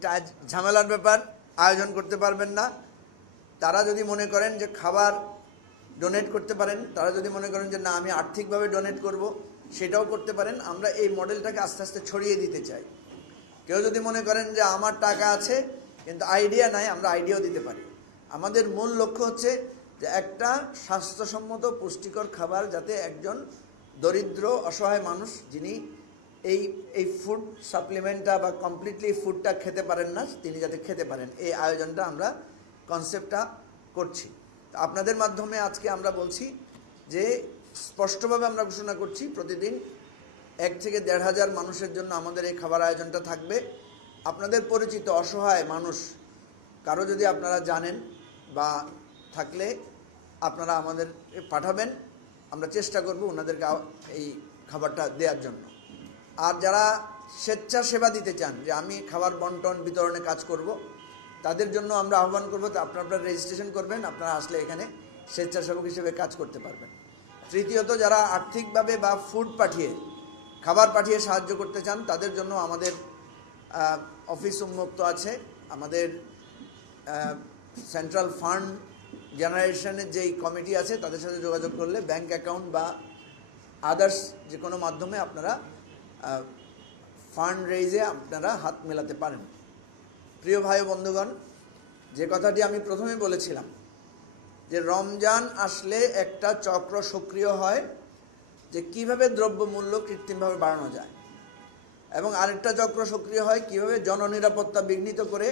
একটা ঝামেলার ব্যাপার, আয়োজন করতে পারবেন না। তারা যদি মনে করেন যে খাবার ডোনেট করতে পারেন, তারা যদি মনে করেন যে না আমি আর্থিকভাবে ডোনেট করব, সেটাও করতে পারেন। আমরা এই মডেলটাকে আস্তে আস্তে ছড়িয়ে দিতে চাই। কেউ যদি মনে করেন যে আমার টাকা আছে কিন্তু আইডিয়া নাই, আমরা আইডিয়াও দিতে পারি। আমাদের মূল লক্ষ্য হচ্ছে যে একটা স্বাস্থ্যসম্মত পুষ্টিকর খাবার যাতে একজন দরিদ্র অসহায় মানুষ যিনি এই ফুড সাপ্লিমেন্টটা বা কমপ্লিটলি ফুডটা খেতে পারেন না, তিনি যাতে খেতে পারেন, এই আয়োজনটা আমরা কনসেপ্টটা করছি। আপনাদের মাধ্যমে আজকে আমরা বলছি যে স্পষ্টভাবে আমরা ঘোষণা করছি প্রতিদিন 1 থেকে 1,500 মানুষের জন্য আমাদের এই খাবার আয়োজনটা থাকবে। আপনাদের পরিচিত অসহায় মানুষ কারো যদি আপনারা জানেন বা থাকলে আপনারা আমাদের পাঠাবেন, আমরা চেষ্টা করব ওনাদেরকে এই খাবারটা দেওয়ার জন্য। আর যারা স্বেচ্ছাসেবা দিতে চান যে আমি খাবার বন্টন বিতরণে কাজ করব, তাদের জন্য আমরা আহ্বান করব তো আপনারা রেজিস্ট্রেশন করবেন, আপনারা আসলে এখানে স্বেচ্ছাসেবক হিসেবে কাজ করতে পারবেন। তৃতীয়ত যারা আর্থিকভাবে বা ফুড পাঠিয়ে খাবার পাঠিয়ে সাহায্য করতে চান, তাদের জন্য আমাদের অফিস উন্মুক্ত আছে। আমাদের সেন্ট্রাল ফান্ড জেনারেশনের যেই কমিটি আছে তাদের সাথে যোগাযোগ করলে ব্যাংক অ্যাকাউন্ট বা আদার্স যে কোনো মাধ্যমে আপনারা ফান্ড রেইজে আপনারা হাত মেলাতে পারেন। প্রিয় ভাই বন্ধুগণ, যে কথাটি আমি প্রথমে বলেছিলাম যে রমজান আসলে একটা চক্র সক্রিয় হয় যে কিভাবে দ্রব্যমূল্য কৃত্রিমভাবে বাড়ানো যায়, এবং আরেকটা চক্র সক্রিয় হয় কিভাবে জননিরাপত্তা বিঘ্নিত করে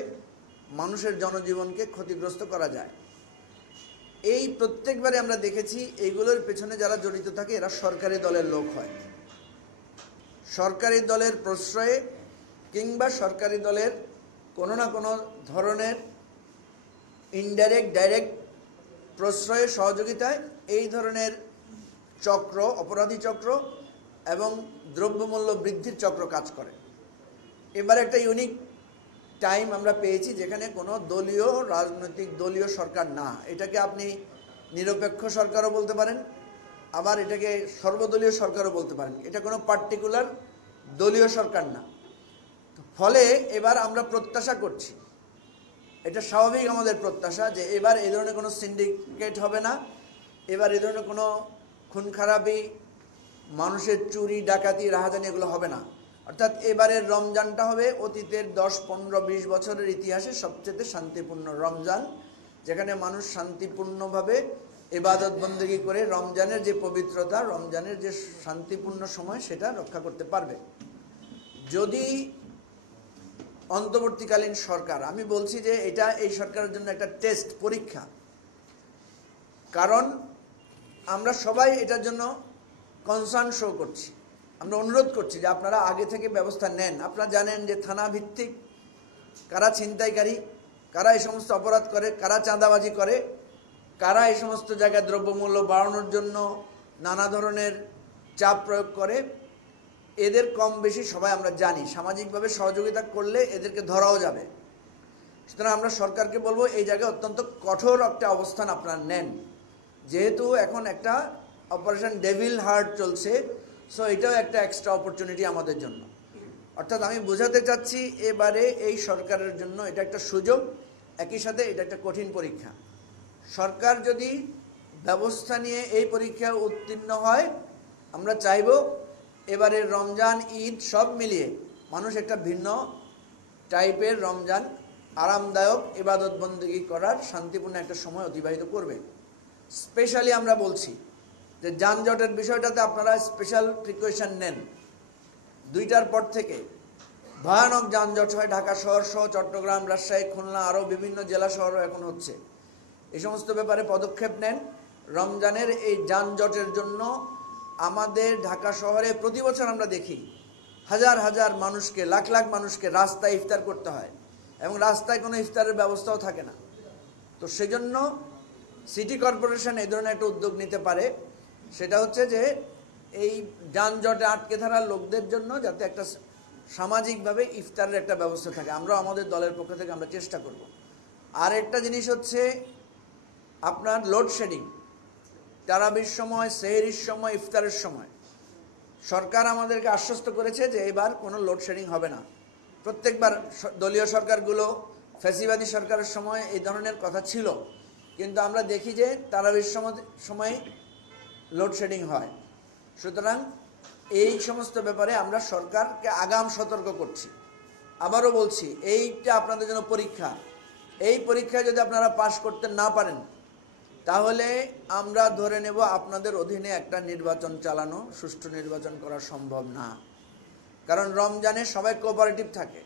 মানুষের জনজীবনকে ক্ষতিগ্রস্ত করা যায়। এই প্রত্যেকবারে আমরা দেখেছি এইগুলোর পেছনে যারা জড়িত থাকে এরা সরকারি দলের লোক হয়। সরকারি দলের প্রশ্রয়ে কিংবা সরকারি দলের কোনো না কোনো ধরনের ইনডাইরেক্ট ডাইরেক্ট প্রশ্রয়ে সহযোগিতায় এই ধরনের চক্র, অপরাধী চক্র এবং দ্রব্যমূল্য বৃদ্ধির চক্র কাজ করে। এবার একটা ইউনিক টাইম আমরা পেয়েছি যেখানে কোনো দলীয় রাজনৈতিক দলীয় সরকার না, এটাকে আপনি নিরপেক্ষ সরকারও বলতে পারেন, আবার এটাকে সর্বদলীয় সরকারও বলতে পারেন। এটা কোনো পার্টিকুলার দলীয় সরকার না। ফলে এবার আমরা প্রত্যাশা করছি, এটা স্বাভাবিক আমাদের প্রত্যাশা, যে এবার এই ধরনের কোনো সিন্ডিকেট হবে না, এবার এই ধরনের কোনো খুন খারাপি, মানুষের চুরি ডাকাতি রাহাজানি এগুলো হবে না। অর্থাৎ এবারের রমজানটা হবে অতীতের 10, 15, 20 বছরের ইতিহাসে সবচেয়ে শান্তিপূর্ণ রমজান, যেখানে মানুষ শান্তিপূর্ণভাবে ইবাদত বন্দেগী করে রমজানের যে পবিত্রতা, রমজানের যে শান্তিপূর্ণ সময় সেটা রক্ষা করতে পারবে। যদি অন্তর্বর্তীকালীন সরকার, আমি বলছি যে এটা এই সরকারের জন্য একটা টেস্ট, পরীক্ষা, কারণ আমরা সবাই এটার জন্য কনসার্ন শো করছি, আমরা অনুরোধ করছি যে আপনারা আগে থেকে ব্যবস্থা নেন। আপনারা জানেন যে থানা ভিত্তিক কারা ছিনতাইকারী, কারা এই সমস্ত অপরাধ করে, কারা চাঁদাবাজি করে, কারা এই সমস্ত জায়গায় দ্রব্যমূল্য বাড়ানোর জন্য নানা ধরনের চাপ প্রয়োগ করে, এদের কম বেশি সবাই আমরা জানি। সামাজিকভাবে সহযোগিতা করলে এদেরকে ধরাও যাবে। সুতরাং আমরা সরকারকে বলবো এই জায়গায় অত্যন্ত কঠোর একটা অবস্থান আপনারা নেন। যেহেতু এখন একটা অপারেশন ডেভিল হার্ট চলছে, সো এটাও একটা এক্সট্রা অপরচুনিটি আমাদের জন্য। অর্থাৎ আমি বোঝাতে চাচ্ছি এবারে এই সরকারের জন্য এটা একটা সুযোগ, একই সাথে এটা একটা কঠিন পরীক্ষা। সরকার যদি ব্যবস্থা নিয়ে এই পরীক্ষায় উত্তীর্ণ হয়, আমরা চাইব এবারের রমজান ঈদ সব মিলিয়ে মানুষ একটা ভিন্ন টাইপের রমজান, আরামদায়ক ইবাদত বন্দেগী করার শান্তিপূর্ণ একটা সময় অতিবাহিত করবে। স্পেশালি আমরা বলছি যে যানজটের বিষয়টাতে আপনারা স্পেশাল প্রিকশন নেন। 2টার পর থেকে ভয়ানক যানজট হয় ঢাকা শহর সহ চট্টগ্রাম, রাজশাহী, খুলনা, আরও বিভিন্ন জেলা শহরও এখন হচ্ছে। এই সমস্ত ব্যাপারে পদক্ষেপ নেন। রমজানের এই যানজটের জন্য আমাদের ঢাকা শহরে প্রতি বছর আমরা দেখি হাজার হাজার মানুষকে, লাখ লাখ মানুষকে রাস্তায় ইফতার করতে হয়, এবং রাস্তায় কোনো ইফতারের ব্যবস্থাও থাকে না। তো সেজন্য সিটি কর্পোরেশন এই ধরনের একটা উদ্যোগ নিতে পারে, সেটা হচ্ছে যে এই যানজটে আটকে থাকা লোকদের জন্য যাতে একটা সামাজিকভাবে ইফতারের একটা ব্যবস্থা থাকে। আমরা আমাদের দলের পক্ষ থেকে আমরা চেষ্টা করব। আর একটা জিনিস হচ্ছে আপনার লোডশেডিং, তারাবির সময়, সেহরির সময়, ইফতারের সময় সরকার আমাদেরকে আশ্বস্ত করেছে যে এবার কোনো লোডশেডিং হবে না। প্রত্যেকবার দলীয় সরকারগুলো ফ্যাসিবাদী সরকারের সময় এই ধরনের কথা ছিল, কিন্তু আমরা দেখি যে তারাবির সময় লোডশেডিং হয়। সুতরাং এই সমস্ত ব্যাপারে আমরা সরকারকে আগাম সতর্ক করছি। আবারও বলছি, এইটা আপনাদের জন্য পরীক্ষা। এই পরীক্ষায় যদি আপনারা পাশ করতে না পারেন, তাহলে আমরা ধরে নেব আপনাদের অধীনে একটা নির্বাচন চালানো, সুষ্ঠু নির্বাচন করা সম্ভব না। কারণ রমজানে সবাই কোঅপারেটিভ থাকে।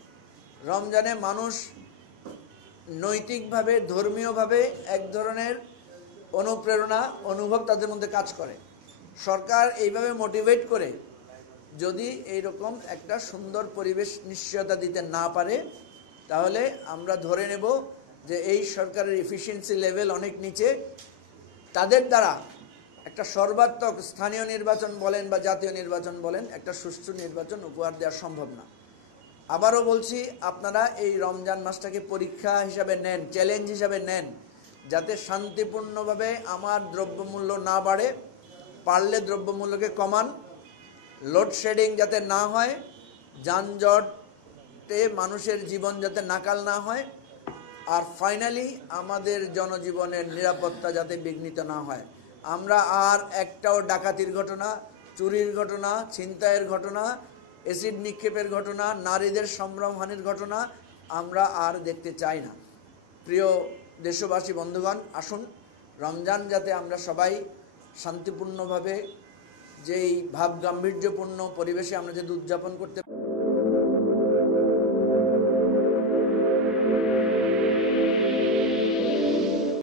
রমজানে মানুষ নৈতিকভাবে, ধর্মীয়ভাবে এক ধরনের অনুপ্রেরণা, অনুভব তাদের মধ্যে কাজ করে। সরকার এইভাবে মোটিভেট করে যদি এইরকম একটা সুন্দর পরিবেশ নিশ্চয়তা দিতে না পারে, তাহলে আমরা ধরে নেব যে এই সরকারের এফিসিয়েন্সি লেভেল অনেক নিচে। তাদের দ্বারা একটা সর্বাত্মক স্থানীয় নির্বাচন বলেন বা জাতীয় নির্বাচন বলেন, একটা সুষ্ঠু নির্বাচন উপহার দেওয়া সম্ভব না। আবারও বলছি, আপনারা এই রমজান মাসটাকে পরীক্ষা হিসাবে নেন, চ্যালেঞ্জ হিসাবে নেন, যাতে শান্তিপূর্ণভাবে আমার দ্রব্যমূল্য না বাড়ে, পারলে দ্রব্যমূল্যকে কমান, লোডশেডিং যাতে না হয়, যানজটে মানুষের জীবন যাতে নাকাল না হয়, আর ফাইনালি আমাদের জনজীবনের নিরাপত্তা যাতে বিঘ্নিত না হয়। আমরা আর একটাও ডাকাতির ঘটনা, চুরির ঘটনা, ছিনতাইয়ের ঘটনা, অ্যাসিড নিক্ষেপের ঘটনা, নারীদের সম্ভ্রমহানির ঘটনা আমরা আর দেখতে চাই না। প্রিয় দেশবাসী বন্ধুগণ, আসুন রমজান যাতে আমরা সবাই শান্তিপূর্ণভাবে, যেই ভাব গাম্ভীর্যপূর্ণ পরিবেশে আমরা যদি উদযাপন করতে